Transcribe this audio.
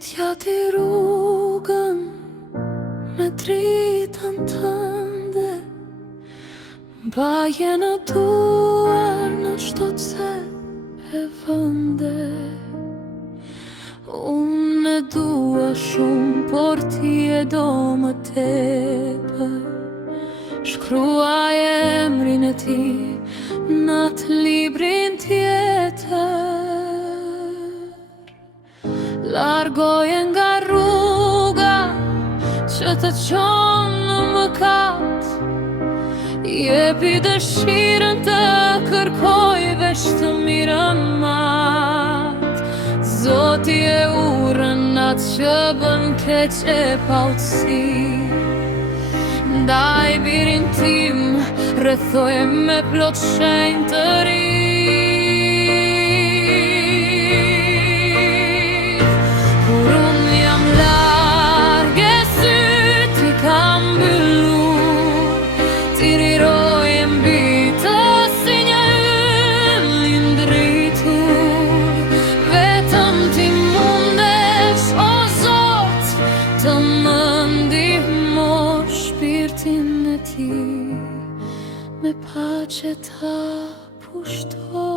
Pritja ti rrugën me dritën tënde, mbaje në duar në çdo se e vënde. Unë e dua shumë, por ti e do më tepër. Shkruaj emrin e ti në atë librin tjetër. Largoje nga rruga që të çon në mëkat. Jepi dëshirën të kërkoj veç të mirën mat. Zoti e urën atë që bën keq e pautësi. Ndaj birin tim rrethoje me plot shenjë të ri. Kur unë jam larg e syt i kam mbyllur, ti riroje mbi të si një yll i ndritur. Vetëm ti mundesh, o Zot, të më ndihmosh shpirtin e ti me paqe ta pushtoj.